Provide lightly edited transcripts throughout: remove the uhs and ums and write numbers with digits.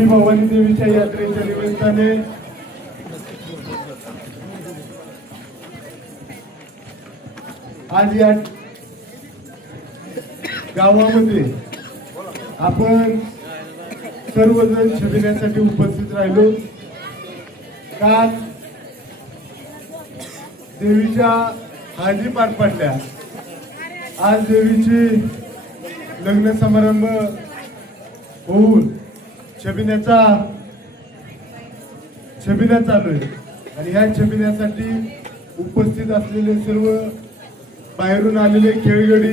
श्री भवानी देवीच्या यात्रेच्या निमित्ताने आज या गावामध्ये आपण सर्वजण छबिण्यासाठी उपस्थित राहिलो। काल देवीच्या हळदी पार पडल्या। आज देवीची लग्न समारंभ होऊन छबिना चालू आहे आणि ह्या छबिन्यासाठी उपस्थित असलेले सर्व बाहेरून आलेले खेळगडी,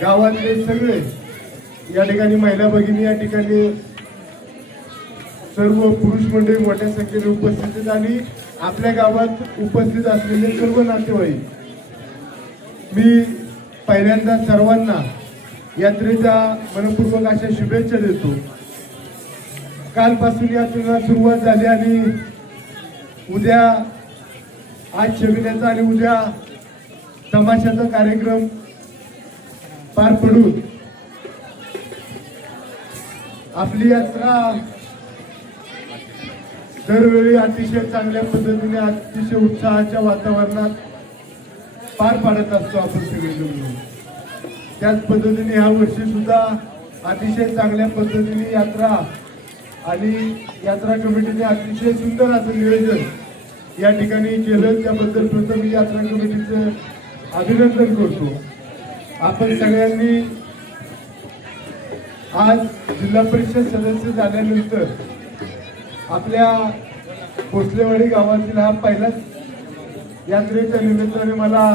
गावातले सगळे या ठिकाणी, महिला भगिनी या ठिकाणी, सर्व पुरुष मंडळी मोठ्या संख्येने उपस्थित आहेत आणि आपल्या गावात उपस्थित असलेले सर्व नातेवाईक, मी पहिल्यांदा सर्वांना यात्रेच्या मनपूर्वक अशा शुभेच्छा देतो। कालपासून यात्रेला सुरुवात झाली आणि उद्या, आज छबिन्याचा आणि उद्या तमाशाचा कार्यक्रम पार पडून आपली यात्रा दरवेळी अतिशय चांगल्या पद्धतीने, अतिशय उत्साहाच्या वातावरणात पार पाडत असतो आपण सगळेजण। त्याच पद्धतीने ह्या वर्षी सुद्धा अतिशय चांगल्या पद्धतीने यात्रा आणि यात्रा कमिटीने अतिशय सुंदर असं नियोजन या ठिकाणी केलं। त्याबद्दल प्रथम मी यात्रा कमिटीचं अभिनंदन करतो। आपण सगळ्यांनी आज जिल्हा परिषद सदस्य झाल्यानंतर आपल्या भोसलेवाडी गावातील हा पहिलाच यात्रेच्या निमित्ताने मला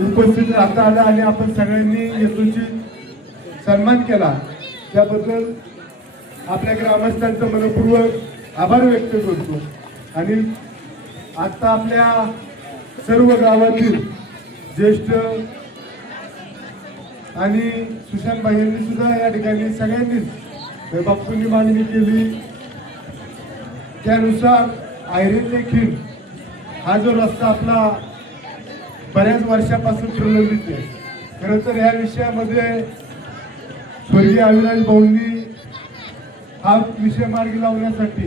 उपस्थित राहता आला आणि आपण सगळ्यांनी येतोची सन्मान केला, त्याबद्दल आपल्या ग्रामस्थांचा मनपूर्वक आभार व्यक्त करतो। आणि आता आपल्या सर्व गावातील ज्येष्ठ आणि सुशांतबाई यांनी सुद्धा या ठिकाणी सगळ्यांनीच बापूंनी मागणी केली, त्यानुसार आयरे ते खिंड हा जो रस्ता आपला बऱ्याच वर्षापासून प्रलंबित आहे। खरं तर या विषयामध्ये स्वर्गीय अविनाश भाऊंनी हा विषय मार्गी लावण्यासाठी,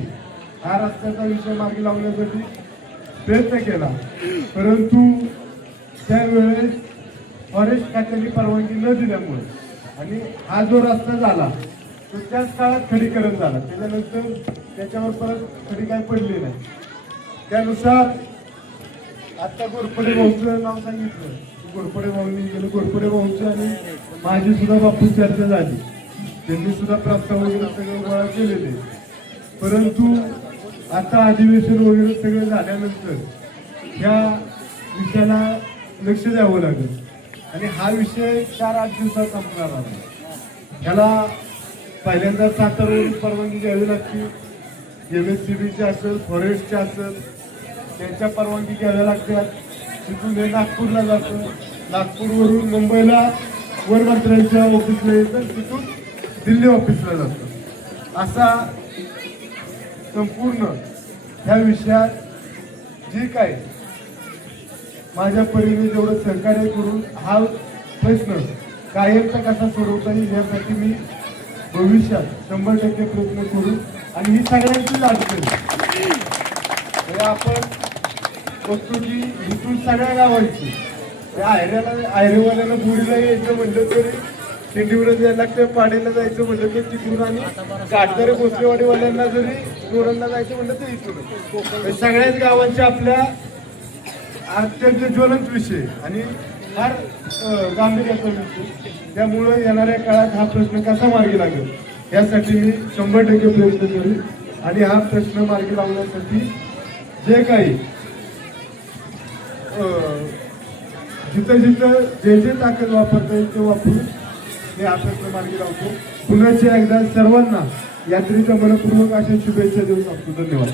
हा रस्त्याचा विषय मार्गी लावण्यासाठी प्रयत्न केला, परंतु त्यावेळेस फॉरेस्ट खात्याने परवानगी न दिल्यामुळे आणि हा जो रस्ता झाला तो त्याच काळात खडीकरण झाला, त्याच्यानंतर त्याच्यावर परत खडी काय पडली नाही। त्यानुसार आता घोरपडे भाऊचं नाव सांगितलं, घोरपडे भाऊंनी गेलं, घोरपडे भाऊंची आणि माझी सुद्धा बापू चर्चा झाली, त्यांनी सुद्धा प्रस्ताव वगैरे सगळे गोळा केलेले, परंतु आता अधिवेशन वगैरे सगळं झाल्यानंतर ह्या विषयाला लक्ष द्यावं लागेल आणि हा विषय 4-8 दिवसात संपणार आहे। ह्याला पहिल्यांदा सातारवरून परवानगी घ्यावी लागते, MSCBची असेल, फॉरेस्टची असेल, त्यांच्या परवानगी घ्याव्या लागतात। तिथून हे नागपूरला जातं, नागपूरवरून मुंबईला वनमंत्र्यांच्या ऑफिसला येतं, तिथून दिल्ली ऑफिसला जातं। असा संपूर्ण ह्या विषयात जी काय माझ्या परीने जेवढं सहकार्य करून हा प्रश्न कायमचा कसा सोडवता येईल यासाठी मी भविष्यात 100% प्रयत्न करू आणि ही सगळ्यांचीच अडचण आपण बघतो की इथून सगळ्या गावांची आयरेवाल्याला बुडीला यायचं म्हटलं तरी शेंडीवर जायला लागतं, पाडीला जायचं म्हटलं तर तिकडून आणि काटकरे भोसलेवाडीवाल्यांना जरी जोरांना जायचं म्हटलं तर इथून, सगळ्याच गावांच्या आपल्या अत्यंत ज्वलंत विषय आणि फार गांभीर्याचा विषय। त्यामुळे येणाऱ्या काळात हा प्रश्न कसा मार्गी लागेल यासाठी मी 100% प्रयत्न करेन आणि हा प्रश्न मार्गी लावण्यासाठी जे काही जिथं जिथं जे ताकद वापरता येईल ते वापरून मी हा प्रश्न मार्गी लावतो। पुन्हा एकदा सर्वांना यात्रेच्या मनपूर्वक अशा शुभेच्छा देऊ शकतो। धन्यवाद।